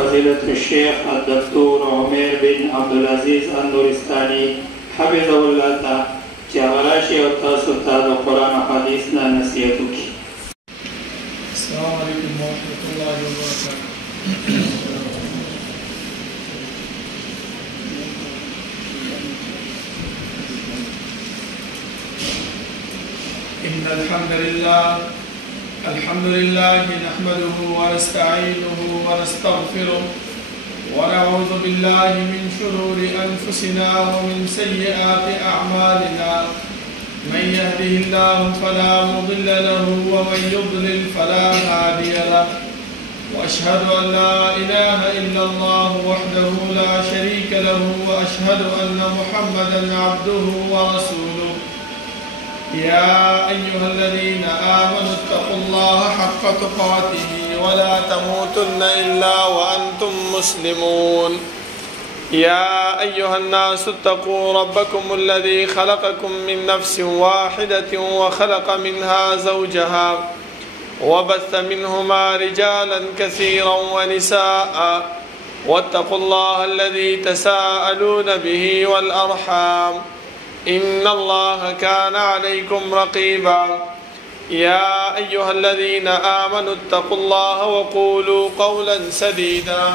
فضيلة الشيخ الدكتور عمر بن عبد العزيز النورستاني حفظه الله تعالى جاوراشي وتاسطة القرآن حديثنا نسيتك. السلام عليكم ورحمة الله وبركاته. إن الحمد لله نحمده ونستعينه ونستغفره ونعوذ بالله من شرور أنفسنا ومن سيئات أعمالنا. من يهده الله فلا مضل له ومن يضلل فلا هادي له. وأشهد أن لا إله إلا الله وحده لا شريك له وأشهد أن محمدا عبده ورسوله. يا أيها الذين آمنوا اتقوا الله حق تقاته ولا تموتن إلا وأنتم مسلمون. يا أيها الناس اتقوا ربكم الذي خلقكم من نفس واحدة وخلق منها زوجها وبث منهما رجالا كثيرا ونساء واتقوا الله الذي تساءلون به والأرحام إن الله كان عليكم رقيبا. يا أيها الذين آمنوا اتقوا الله وقولوا قولا سديدا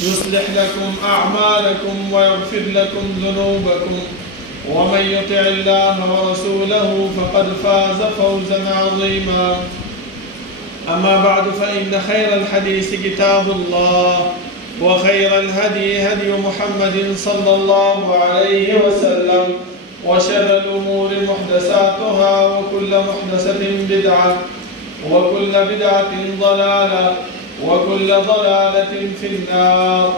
يصلح لكم أعمالكم ويغفر لكم ذنوبكم ومن يطع الله ورسوله فقد فاز فوزا عظيما. أما بعد فإن خير الحديث كتاب الله وخير الهدي هدي محمد صلى الله عليه وسلم وشر الأمور محدثاتها وكل محدثة بدعة وكل بدعة ضلالة وكل ضلالة في النار.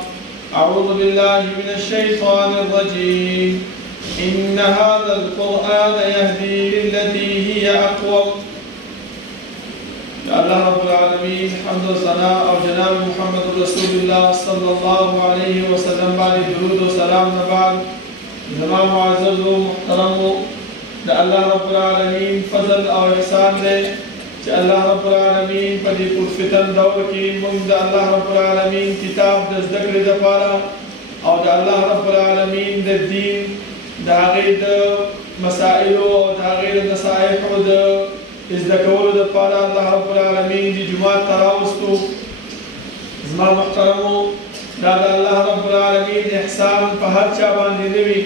أعوذ بالله من الشيطان الرجيم. إن هذا القرآن يهدي للتي هي أقوم. يا الله رب العالمين حمد وثناء أو جناب محمد رسول الله صلى الله عليه وسلم بعد درود وسلام بعد زمان معزز و محترم دا الله رب العالمین فضل او احسان دے چې الله رب العالمین په دې پرفتن دور کې موږ د الله رب العالمین کتاب د زده کړې لپاره او د الله رب العالمین د دین د هغې د مسائلو او د هغې د نصایحو د زده کولو لپاره الله رب العالمین دې جومات ته راوستو. زما محترمو دا د الله رب العالمین احسان په هر چا باندې نه وي.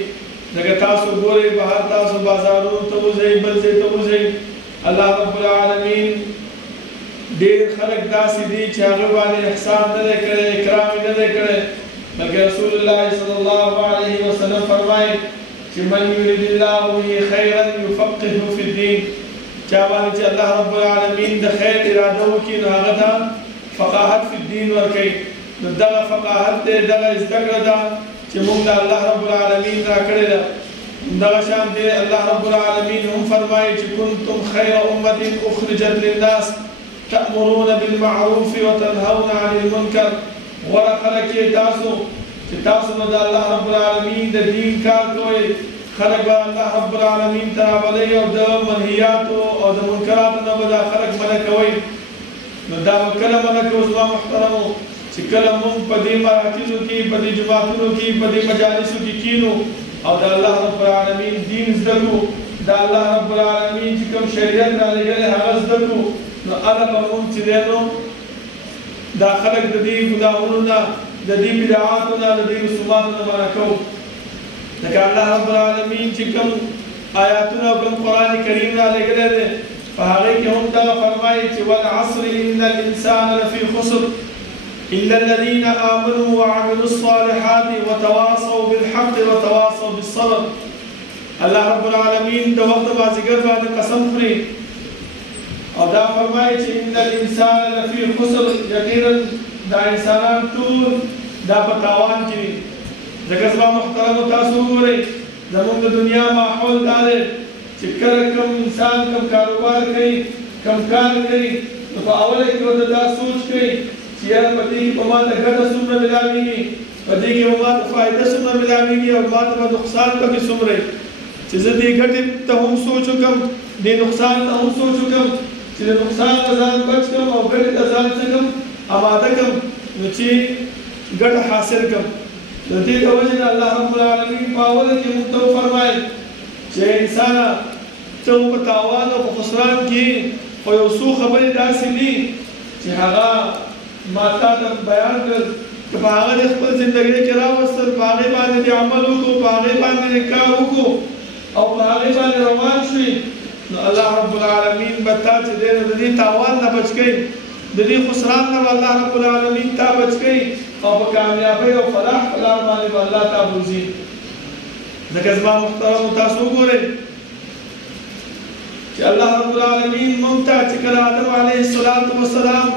لکه تاسو ګورئ بهر تاسو بازارونو ته وځئ بل ځای ته وځئ الله رب العالمین ډېر خلک داسې دي چې هغه باندې احسان نه دی کړی اکرام یې نه دی کړی بلکې رسول الله صلی الله علیه وسلم فرمایي چې من یرید الله به خیرا یفقهه فی الدین. چا باندې چې الله رب العالمین د خیر اراده وکړي نو هغه ته فقاهت فی الدین ورکوي. نو دغه فقاهت دی دغه زده کړه ده چې موږ د الله رب العالمین راکړې ده. دغه شان دی الله رب العالمین هم فرمایي چې کنتم خیر امة اخرجت للناس تأمرون بالمعروف وتنهون عن المنکر. غوره خلک یې تاسو چې تاسو به د الله رب العالمین د دین کار کوئ. خلک به الله رب العالمین ته رابلئ او د منهیاتو او د منکراتو نه به دا خلک منع کوئ. نو دا به کله منع کوو زما محترمو چې کله موږ په دې مراکزو کې په دې جوماتونو کې په دې مجالسو کې کینو او د الله رب العالمین دین زده کړو د الله رب العالمین چې کوم شریعت رالېږلی هغه زده کړو نو هله به موږ چې دی نو دا خلک د دې ګناهونو نه د دې بدعاتو نه د دې رسوماتو نه منع کوو. لکه الله رب العالمین چې کوم آیاتونه او کوم قرآن کریم رالېږلی دی په هغې کې هم دغه فرمایي چې والعصر ان الانسان لفي خسر إلا الذين آمنوا وعملوا الصالحات وتواصوا بالحق وتواصوا بالصبر. الله رب العالمین د وخت مازدیګر باندې قسم خوري او دا فرمایي چې ان الانسان لفي خسر یقینا دا انسانان ټول دا په تاوان کې دي. ځکه زما محترمو تاسو وګورئ زموږ د دنیا ماحول دا دی چې کله کوم انسان کوم کاروبار کوي کوم کار کوي نو په اوله کې ورته دا سوچ کوي چې یاره په دې کې به ما ته ګټه څومره ملاوېږي په دې کې به ما ته فایده څومره ملاوېږي او ما ته به نقصان پکې څومره چې زه دې ګټې ته هم سوچ وکړم دې نقصان ته هم سوچ وکړم چې د نقصان نه ځان بچ کړم او ګټې ته ځان څه کړم آماده کړم نو چې ګټه حاصل کړم. د دې د وجې نه الله رب العالمین په اوله کې موږ ته وفرمایل چې انسانه ته په تاوان او په خسران کې خو یو څو خبرې داسې دي چې هغه ما تا ته بیان کړل که په هغه د خپل زندګۍ کې راوستل، په هغې باندې دې عمل وکړو، په هغې باندې دې کار وکړو او په هغې باندې روان شوي، نو الله رب العالمین به تا چې دی نو د دې تاوان نه بچ کوي، د دې خسران نه به الله رب العالمین تا بچ کوي او په کامیابۍ او فلاح په لار باندې به الله تا بوځي. ځکه زما محترمو تاسو وګورئ چې الله رب العالمین موږ ته چې کله آدم علیه السلام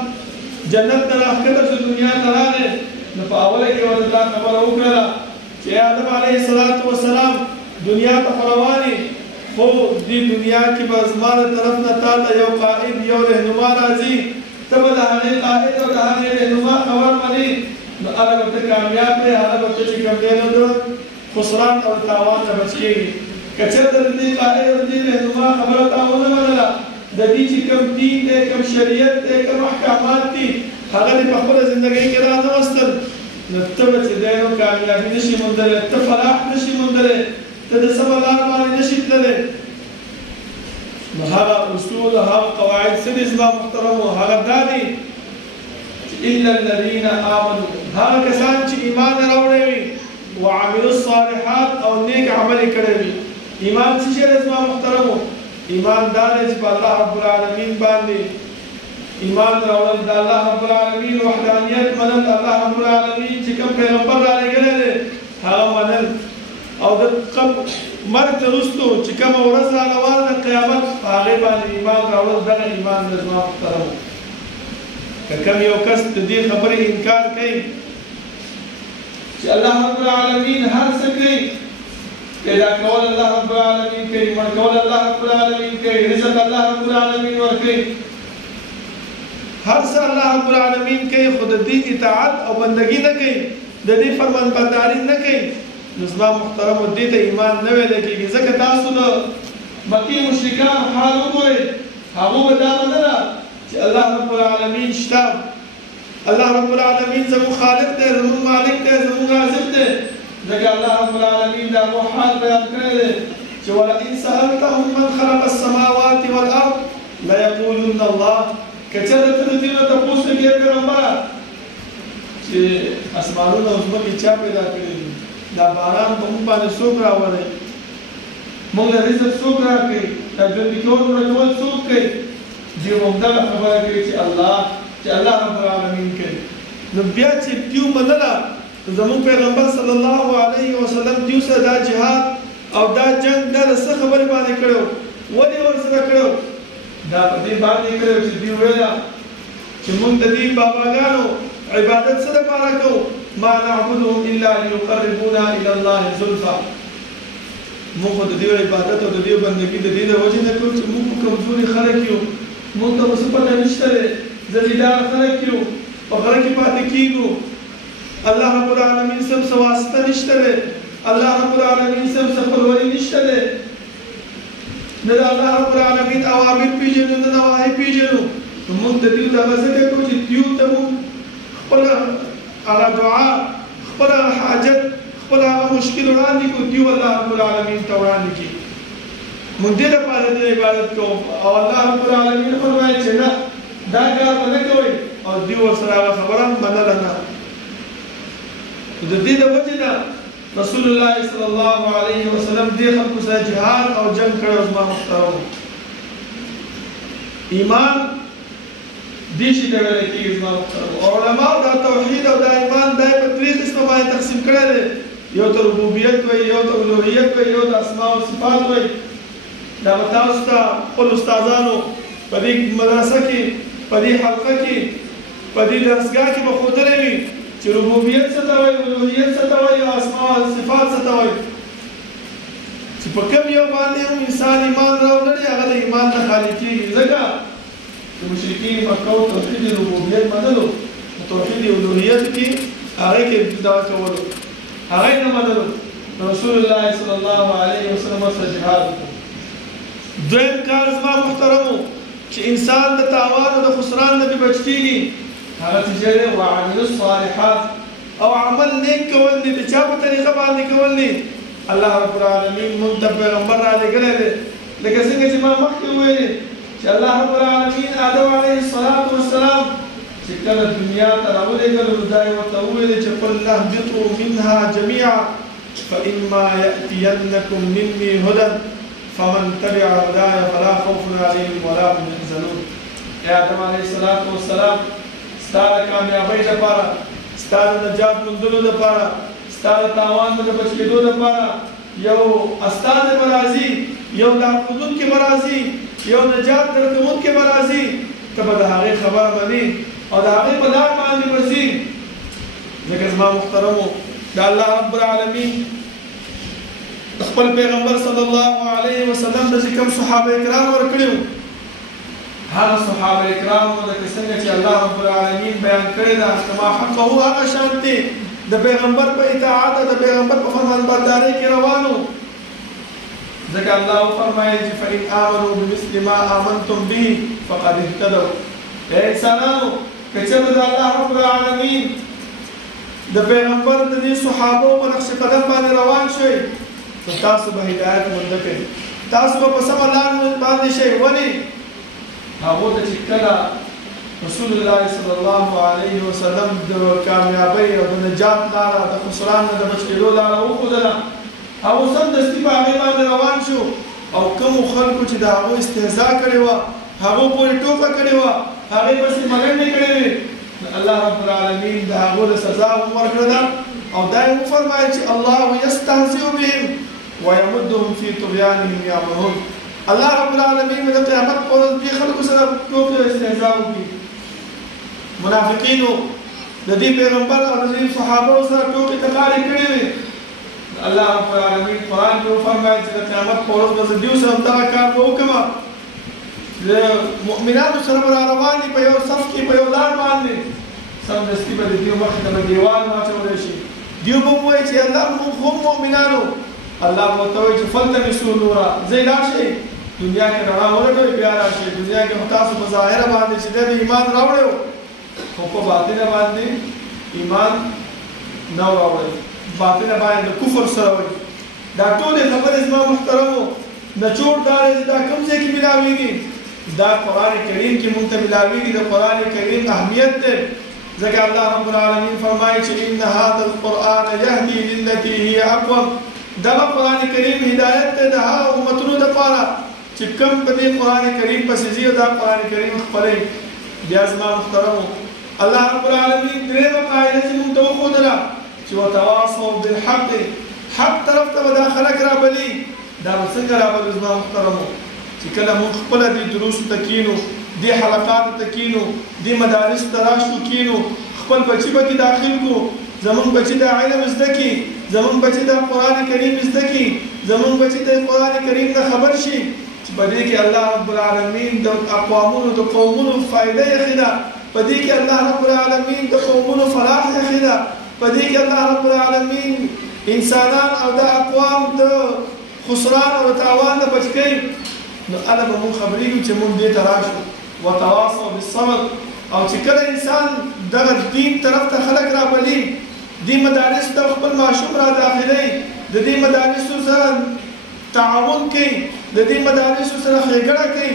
جنت نه راښکته شو دنیا ته راغی، نو په اوله کې ورته دا خبره وکړله چې آدم علیه السلام دنیا ته خو روان یې، خو دې دنیا کې به زما د طرف نه تا ته یو قائد یو رهنما راځي، ته به د هغې قائد او د هغې رهنما خبر منې، نو هغه به ته کامیاب دی، هغه به ته چې کوم دی نو د خسران او تاوان نه بچ کېږي. که چېرته د دې قائد او د دې رهنما خبره تا ونه منله، د دې چې کوم دین دی، کوم شریعت دی، کوم احکامات دي، هغه دې په خپله زندګۍ کې را نه وستل، نو ته به چې دی نو کامیابي نشي موندلی، ته فلاح نشي موندلی، ته د سمه لار باندې نشي تللی. نو هغه اصول هغه قواعد څه دي زما محترمو؟ هغه دا دي چې الا الذین آمنوا، هغه کسان چې ایمان راوړی وي وعملوا الصالحات او نیک عمل یې کړی وي. ایمان څه شی دی زما محترمو؟ ایمان دا دی چې په الله رب العالمین باندې ایمان راوړل، د الله رب العالمین وحدانیت منل، الله رب العالمین چې کوم پیغمبر رالیږلی دی هغه منل، او د مرګ نه وروستو چې کومه ورځ را روانه ده قیامت، په هغې باندې ایمان راوړل، دغه ایمان دی زما محترمو. که کوم یو کس د دې خبرې انکار کوي چې الله رب العالمین هر څه کوي، پیدا کول الله رب العالمین کوي، مړ کول الله رب العالمین کوي، رزق الله رب العالمین ورکوي، هر څه الله رب العالمین کوي، خو د دې اطاعت او بندګي نه کوي، د دې فرمانبرداري نه کوي، نو زما محترمو دې ته ایمان نه ویلی کېږي. ځکه تاسو د مکې مشرکانو حال وګورئ، هغو به دا منله چې الله رب العالمین شته، الله رب العالمین زموږ خالق دی، زموږ مالک دی، زموږ رازق دی. ځکه الله رب العالمین دا مو حال بیان کړی دی چې ولئن سألتهم من خلق السماوات والارض لیقولن الله. که چېرته ته د دې نه تپوس وکړې پیغمبره چې اسمانونه او ځمکې چا پیدا کړي دي، دا باران په موږ باندې څوک راوړی، موږ له رزق څوک راکوي، دا ژوندي کول مړه څوک کوي، دوی همدغه خبره کوي چې الله رب العالمین کوي. نو بیا چې دیو منله زموږ پیغمبر صلی الله علیه وسلم دیو سره دا جهاد او دا جنگ دا د څه خبرې باندې کړی، ولې ورسره کړی؟ دا په دې باندې کړی چې دوی ویله چې موږ د دې باباګانو عبادت څه دپاره کوو؟ ما نعبدهم الا ليقربونا الى الله زلفى. موږ خو د دې عبادت او د دې بندګي د دې د وجې نه کوو چې موږ کمزوري خلک یو، موږ ته څه پته نشته دی، ذلیلان خلک یو، په غره کې پاتې کېږو، الله رب العالمین سم څه واسطه نشته دی، الله رب العالمین سم څه خپلوي نشته دی، نه د الله رب العالمین اوامر پېژنو نه نواهي پېژنو. نو موږ د دیو دغه ځکه کوو چې دیو ته موږ خپله هغه دعا، خپله حاجت، خپله هغه مشکل وړاندې کړو، دیو الله رب العالمین ته وړاندې کړي. موږ دې لپاره د عبادت کوو او الله رب العالمین فرمایي چې نه دا کار به نه کوئ، او دیو ورسره هغه خبره منله نه. د دې د وجې نه رسول الله صلی الله علیه وسلم دې خلکو سره جهاد او جنګ کړی. زما محترمو ایمان دې شي ته ویلی کېږي. زما محترمو علماو دا توحید او دا ایمان دا یې په درې قسمه باندې تقسیم کړی دی، یو ته ربوبیت وایي، یو ته الوهیت وایي، یو ته اسماء او صفات وایي. دا به تاسو ته خپل استادانو په دې مدرسه کې، په دې حلقه کې، په دې درسګاه کې به ښودلی وي چې ربوبیت څه ته وایي، الوهیت څه ته وایي، او اسماء او صفات څه ته وایي. چې په کوم یو باندې هم انسان ایمان راوړي هغه د ایمان نه خالي کېږي. ځکه چې مشرکین مکه او توحید ربوبیت منلو، توحید الوهیت کې هغې کې دعا کولو، هغې نه منلو. رسول الله صلی الله علیه وسلم ورسره جهاد وکړو. دویم کار زما محترمو چې انسان د تاوان او د خسران نه بچ کېږي هغه څه چې دی وعملوا الصالحات، او عمل نیک کول دي د چا په طریقه باندې کول دي الله رب العالمین مونږ ته پیغمبر را لېږلی دی لکه څنګه چې ما مخکې وویلې چې الله رب العالمین آدم علیه الصلاة والسلام چې کله دنیا ته راولېږلو نو دا یې ورته وویلې چې قل اهبطوا منها جميعا فإما يأتينكم مني هدى فمن تبع هداي فلا خوف عليهم ولا هم يحزنون. اے آدم علیه الصلاة والسلام ستا د کامیابۍ لپاره ستا د نجات موندلو لپاره ستا د تاوان نه د بچ کېدو لپاره یو استازی به راځي یو لارښودونکی به راځي یو نجات درکوونکی به راځي ته به د هغې خبره منې او د هغې په لار باندې به ځي ځکه زما محترمو د الله رب العالمین خپل پیغمبر صلی الله علیه وسلم ته چې کوم صحابه کرام ورکړي وو هغه صحابه کرامو لکه څنګه چې الله رب العالمین بیان کړی ده کما حقه هغه شان دي د پیغمبر په اطاعت د پیغمبر په فرمانبردارۍ کې روانو ځکه الله فرمایي چې فإن آمنوا بمثل ما آمنتم به فقد اهتدوا اے انسانانو که چېرته د الله رب العالمین د پیغمبر د دې صحابو په نقش قدم باندې روان شئ نو تاسو به هدایت مونده کوئ تاسو به په سمه لار باندې شئ ولې هغو ته چې کله رسول الله صلی الله علیه وسلم د کامیابۍ او د نجات لاره د خسران نه د بچ کېدو لاره وښودله هغو سمدستي په هغې باندې روان شو او کومو خلکو چې د هغو استهزا کړې وه هغو پورې ټوکه کړې وه هغې پسې ملنډې کړې وې الله رب العالمین د هغو د سزا هم ورکړه ده او دا یې وفرمایل چې الله یستهزئ بهم ویمدهم فی طغیانهم یعمهون الله رب العالمین د قیامت په ورځ دې خلکو سره ټوکې او استهزا وکړي منافقینو د دې پیغمبر او د دې صحابو سره ټوکې ټکالې کړې وې الله رب العالمین قرآن کې وفرمایل چې د قیامت په ورځ به زه دوی سره همدغه کار به وکړم د مؤمنانو سره به راروان دي په یو صف کې په یو لار باندې سمدستي به د دوی مخې ته به دیوال واچولی شي دوی به ووایي چې الله موږ هم مؤمنانو الله به ورته وایي چې فلتمسوا نورا ځئ لاړ شئ دنیا کې رڼا ولټوئ بیا راشئ دنیا کې خو تاسو په ظاهره باندې چې دی د ایمان راوړی و خو په باطنه باندې ایمان نه و راوړی باطنه باندې د کفر سره وي دا ټولې خبرې زما محترمو نچوړ دا دی دا کوم ځای کې ملاویږي دا قرآن کریم کې مونږ ته ملاویږي د قرآن کریم اهمیت دی ځکه الله رب العالمین فرمایي چې ان هذا القرآن یهدي للتي هي اقوم دغه قرآن کریم هدایت دی د هغه امتونو دپاره چې کوم په دې قرآن کریم پسې ځي او دا قرآن کریم خپلوي بیا زما محترمو الله رب العالمین درېیمه قاعده چې مونږ ته وښودله چې وتواصوا بالحق حق طرف ته به دا خلک رابلي دا به څنګه رابلي زما محترمو چې کله مونږ خپله دې دروسو ته کینو دې حلقاتو ته کینو دې مدارسو ته راشو کینو خپل بچي به کې داخل کو زمونږ بچي دا علم زده کړي زمونږ بچي دا قرآن کریم زده کړي زمونږ بچي د قرآن کریم نه خبر شي چې په دې کې الله رب العالمین د اقوامونو د قومونو فایده یې ده په دې کې الله رب العالمین د قومونو فلاح یې ده په دې کې الله رب العالمین انسانان او د اقوام د خسران او تاوان نه بچ کوي نو انا به مونږ خبرېږو چې مونږ دې ته راشو وتواصوا بالصبر او چې کله انسان دغه دین طرف ته خلک رابلي دې مدارسو ته خپل ماشوم را داخلوي د دې مدارسو سره تعاون کوي د دې مدارسو سره ښېګڼه کوي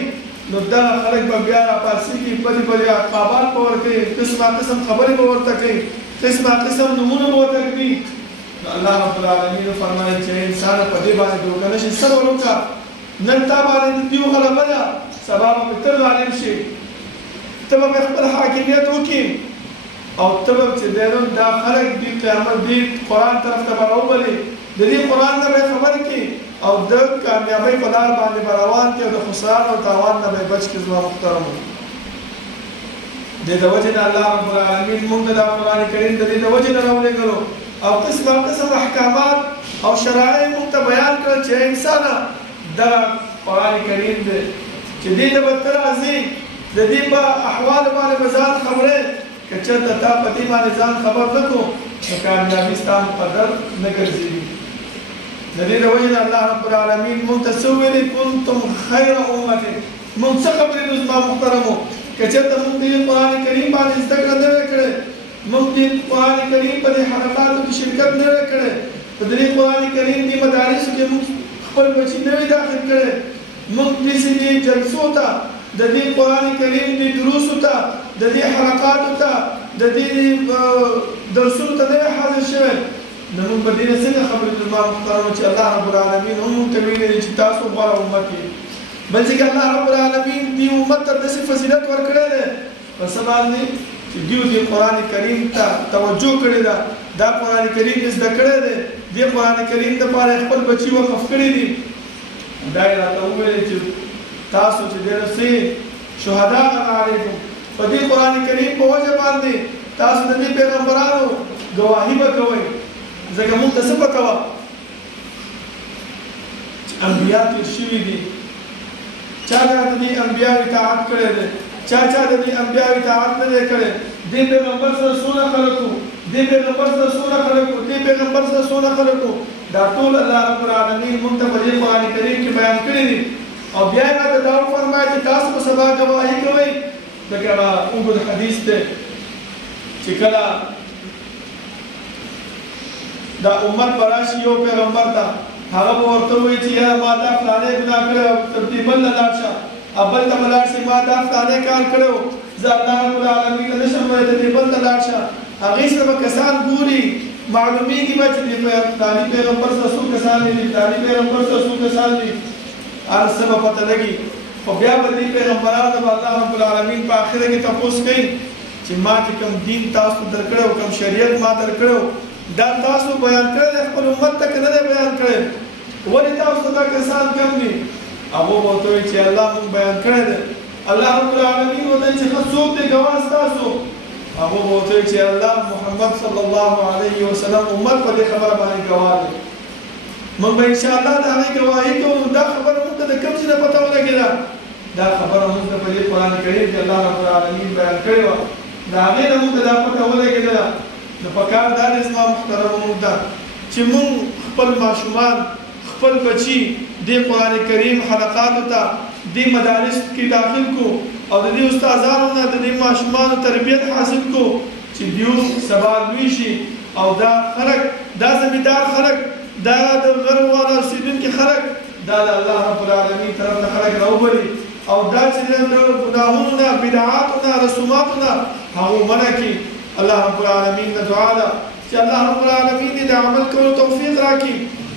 نو دغه خلک به بیا راپاڅېږي بلې بلې عقابات به ورکوي قسمه قسم خبرې به ورته کوي قسمه قسم نومونه به ورته کړي نو الله رب العالمین فرمایي چې انسان په دې باندې دوکه نه شي صبر وکړه نن تا باندې د دیو غلبه ده سبا به تر غالب شي ته به خپل حاکمیت وکړي او ته به چې دی نن دا خلک دې قیامت دې قرآن طرف ته به راوبلي د دې قرآن نه به خبر کړي او د کامیابۍ په لار باندې به روان کړي او د خسران او تاوان نه به بچ کړي زما محترمو د دې وجې نه الله رب العالمین مونږ ته دا قرآن کریم د دې د وجې نه راولېږلو او قسم قسم احکامات او شرایع مونږ ته بیان کړل چې انسانه دا قرآن کریم دی چې دې ته به ته راځي د دې په احوالو باندې به ځان خبرې که چېرته تا په دې باندې ځان خبر نه کړو نو کامیابي ستا مقدر نه ګرځېږي د دې د وجې نه الله رب العالمین مونږ ته څه ویلي کنتم خیر امت مونږ څه خبرې نو زما محترمو که چېرته مونږ دې قرآن کریم باندې زده کړه نه وی کړې موږ د قرآن کریم په حلقاتو کې شرکت نه کړی په دې قرآن کریم د مدارسو کې موږ خپل بچي نه داخل کړی موږ دې جلسو ته د دې قرآن کریم د دروسو ته د دې حلقاتو ته د دې درسونو ته نه حاضر شوی نو موږ په دې څنګه خبرې زما محترمو چې الله رب العالمین هم موږ ته ویلي چې تاسو غوره امت یې بل ځکه الله رب العالمین دې امت ته داسې فضیلت ورکړی دی په څه باندې چې دوی دې قرآن کریم ته توجه کړې ده دا قرآن کریم یې زده کړی دی دې قرآن کریم دپاره یې خپل بچي وقف کړي دي دا یې راته وویل چې تاسو چې ډېر څه شهدا علیکم په دې قرآن کریم په وجه باندې تاسو د دې پیغمبرانو ګواهي به کوئ ځکه موږ ته څه پته وه چې انبیا تېر شوي دي چا د دې انبیاو اطاعت کړی دی چا د دې انبیاو اطاعت نه دی کړی دې پیغمبر سره څونه خلک وو دې پیغمبر سره څونه خلک وو دې پیغمبر سره څونه خلک وو دا ټول الله رب العالمین موږ ته په دې قرآن کریم کې بیان کړي دي او بیا یې راته دا وفرمایي چې تاسو به سبا ګواهي کوئ لکه هغه اوږد حدیث دی چې کله دا امت به راشي یو پیغمبر ته هغه به ورته ووایي چې یاره ما دا فلانی ګناه کړی او تر دې بل نه لاړ شه او بل ته به لاړ شي ما دا فلانی کار کړی و زه الله رب العالمین ته نه شم ویلی د دې بل ته لاړ شه هغې سره به کسان ګوري معلومیږي به چې د فلاني پیغمبر سره څو کسان دي د فلاني پیغمبر سره څو کسان دي هر څه به پته لګي خو بیا به دې پیغمبرانو به الله رب العالمین په آخره کې تپوس کوي چې ما چې کوم دین تاسو درکړی او کوم شریعت ما درکړی دا تاسو بیان کړی دی خپل امت ته که نه دی بیان کړی ولې تاسو دا کسان کم دي هغو به ورته وایي چې الله موږ بیان کړی دی الله رب العالمین ورته چې ښه څوک دی ګواه ستاسو هغو به ورته وایي چې الله محمد صلی الله علیه وسلم امت په دې خبره باندې ګواه دی موږ به انشاءالله د هغې ګواهي کوو دا خبره موږ ته د کوم شي نه پته ولګېده دا خبره موږ ته په دې قرآن کریم کې الله رب العالمین بیان کړې وه د هغې نه موږ ته دا پته ولګېدله نو پکار دا دی زما محترمو موږ ته چې موږ خپل ماشومان خپل بچي دې قرآن کریم حلقاتو ته دې مدارس کې داخل کو او د دې استادانو نه د دې ماشومانو تربیت حاصل کو چې دیو سبا لوی شي او دا خلک دا زمیندار خلک دا د غر والا اوسېدونکي خلک دا د الله رب العالمین طرف نه خلک راوبلي او دا چې د ګناهونو نه بدعاتو نه رسوماتو نه هغو منع کړي الله رب العالمین نه دعا ده چې الله رب العالمین دې د عمل کولو توفیق راکړي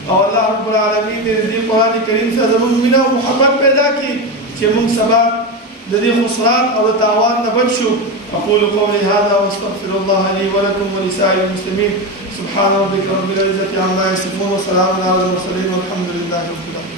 او الله رب العالمین دې دې قرآن کریم سره زموږ مینه او محبت پیدا کړي چې موږ سبا د دې خسران او د تاوان نه بچ شو اقول قولي هذا واستغفر الله لي ولكم ولسائر المسلمين سبحان ربك رب العزة عما يصفون وسلام على المرسلين والحمد لله رب العالمين